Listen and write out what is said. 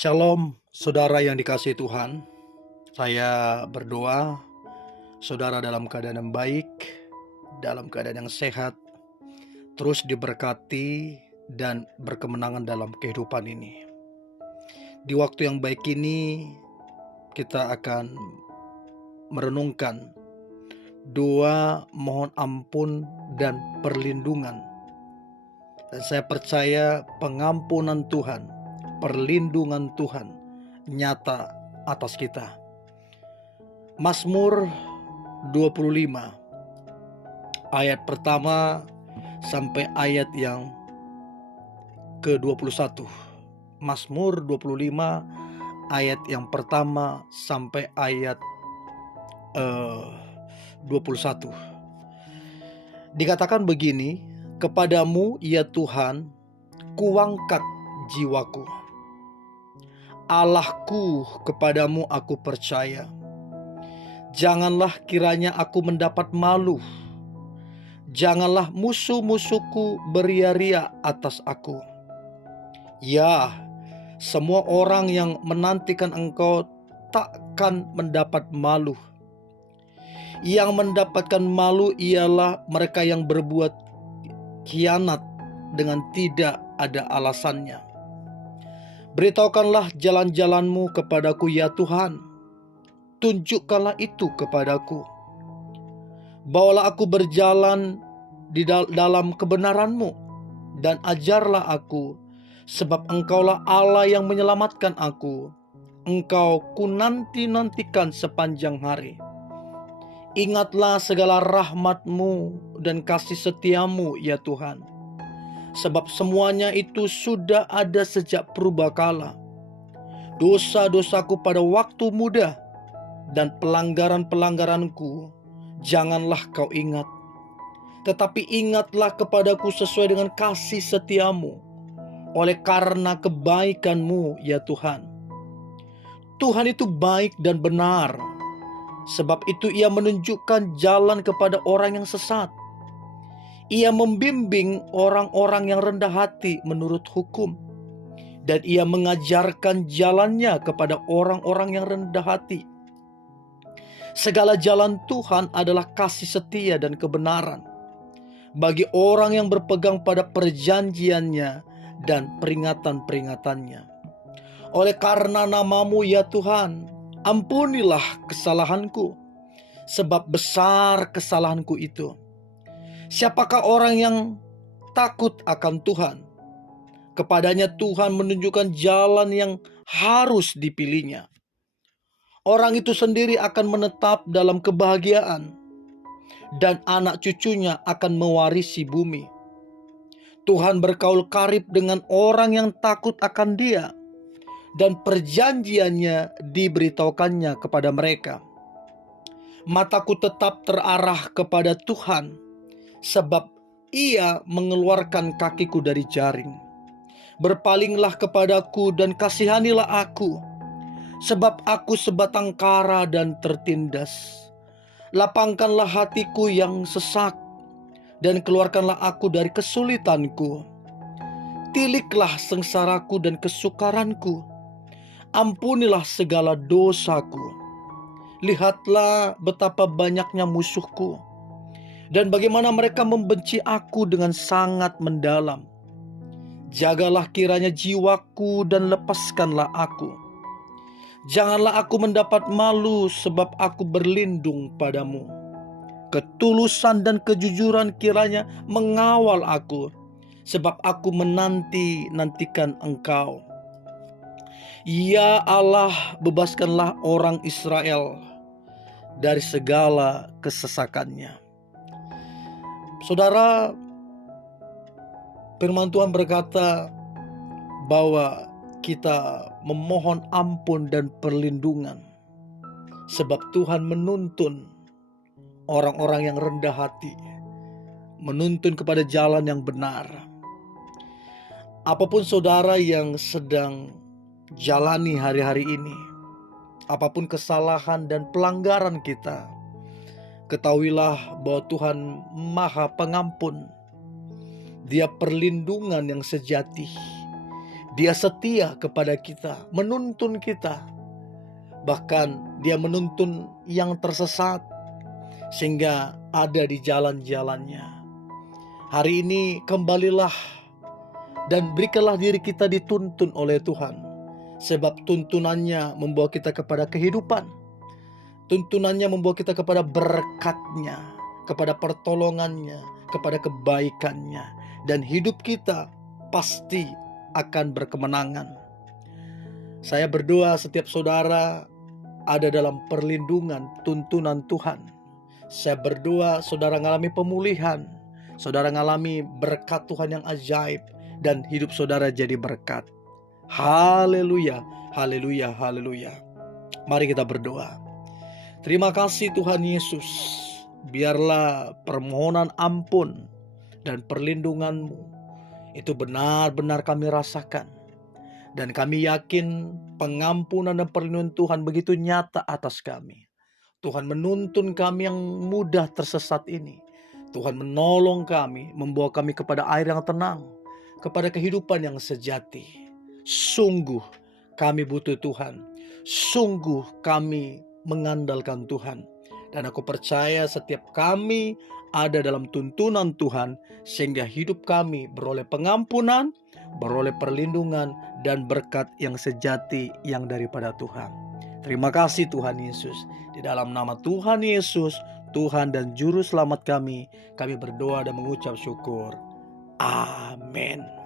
Shalom, saudara yang dikasihi Tuhan. Saya berdoa, saudara dalam keadaan yang baik, dalam keadaan yang sehat, terus diberkati dan berkemenangan dalam kehidupan ini. Di waktu yang baik ini, kita akan merenungkan doa mohon ampun dan perlindungan. Dan saya percaya pengampunan Tuhan, perlindungan Tuhan nyata atas kita. Mazmur 25 ayat pertama sampai ayat yang ke-21. Mazmur 25 ayat yang pertama sampai ayat 21. Dikatakan begini, "Kepadamu ya Tuhan, kuangkat jiwaku. Allahku, kepadamu aku percaya. Janganlah kiranya aku mendapat malu. Janganlah musuh-musuhku beria-ria atas aku. Ya, semua orang yang menantikan Engkau takkan mendapat malu. Yang mendapatkan malu ialah mereka yang berbuat khianat dengan tidak ada alasannya. Beritahukanlah jalan-jalan-Mu kepadaku ya Tuhan. Tunjukkanlah itu kepadaku. Bawalah aku berjalan di dalam kebenaran-Mu dan ajarlah aku, sebab Engkaulah Allah yang menyelamatkan aku. Engkau ku nanti-nantikan sepanjang hari. Ingatlah segala rahmat-Mu dan kasih setia-Mu ya Tuhan, sebab semuanya itu sudah ada sejak purbakala. Dosa-dosaku pada waktu muda dan pelanggaran-pelanggaranku janganlah Kau ingat. Tetapi ingatlah kepadaku sesuai dengan kasih setia-Mu, oleh karena kebaikan-Mu ya Tuhan. Tuhan itu baik dan benar, sebab itu Ia menunjukkan jalan kepada orang yang sesat. Ia membimbing orang-orang yang rendah hati menurut hukum, dan Ia mengajarkan jalannya kepada orang-orang yang rendah hati. Segala jalan Tuhan adalah kasih setia dan kebenaran bagi orang yang berpegang pada perjanjiannya dan peringatan-peringatannya. Oleh karena nama-Mu ya Tuhan, ampunilah kesalahanku, sebab besar kesalahanku itu. Siapakah orang yang takut akan Tuhan? Kepadanya Tuhan menunjukkan jalan yang harus dipilihnya. Orang itu sendiri akan menetap dalam kebahagiaan, dan anak cucunya akan mewarisi bumi. Tuhan berkaul karib dengan orang yang takut akan Dia, dan perjanjiannya diberitahukannya kepada mereka. Mataku tetap terarah kepada Tuhan, sebab Ia mengeluarkan kakiku dari jaring. Berpalinglah kepadaku dan kasihanilah aku, sebab aku sebatang kara dan tertindas. Lapangkanlah hatiku yang sesak, dan keluarkanlah aku dari kesulitanku. Tiliklah sengsaraku dan kesukaranku. Ampunilah segala dosaku. Lihatlah betapa banyaknya musuhku, dan bagaimana mereka membenci aku dengan sangat mendalam. Jagalah kiranya jiwaku dan lepaskanlah aku. Janganlah aku mendapat malu, sebab aku berlindung padamu. Ketulusan dan kejujuran kiranya mengawal aku, sebab aku menanti-nantikan Engkau. Ya Allah, bebaskanlah orang Israel dari segala kesesakannya. Saudara, firman Tuhan berkata bahwa kita memohon ampun dan perlindungan, sebab Tuhan menuntun orang-orang yang rendah hati, menuntun kepada jalan yang benar. Apapun saudara yang sedang jalani hari-hari ini, apapun kesalahan dan pelanggaran kita, ketahuilah bahwa Tuhan Maha Pengampun. Dia perlindungan yang sejati. Dia setia kepada kita, menuntun kita. Bahkan Dia menuntun yang tersesat sehingga ada di jalan-jalannya. Hari ini kembalilah dan berikanlah diri kita dituntun oleh Tuhan. Sebab tuntunannya membawa kita kepada kehidupan. Tuntunannya membawa kita kepada berkat-Nya, kepada pertolongannya, kepada kebaikannya. Dan hidup kita pasti akan berkemenangan. Saya berdoa setiap saudara ada dalam perlindungan tuntunan Tuhan. Saya berdoa saudara mengalami pemulihan, saudara mengalami berkat Tuhan yang ajaib, dan hidup saudara jadi berkat. Haleluya, haleluya, haleluya. Mari kita berdoa. Terima kasih Tuhan Yesus. Biarlah permohonan ampun dan perlindungan-Mu itu benar-benar kami rasakan. Dan kami yakin pengampunan dan perlindungan Tuhan begitu nyata atas kami. Tuhan menuntun kami yang mudah tersesat ini. Tuhan menolong kami, membawa kami kepada air yang tenang, kepada kehidupan yang sejati. Sungguh kami butuh Tuhan. Sungguh kami mengandalkan Tuhan. Dan aku percaya setiap kami ada dalam tuntunan Tuhan, sehingga hidup kami beroleh pengampunan, beroleh perlindungan, dan berkat yang sejati yang daripada Tuhan. Terima kasih Tuhan Yesus. Di dalam nama Tuhan Yesus, Tuhan dan Juru Selamat kami berdoa dan mengucap syukur. Amin.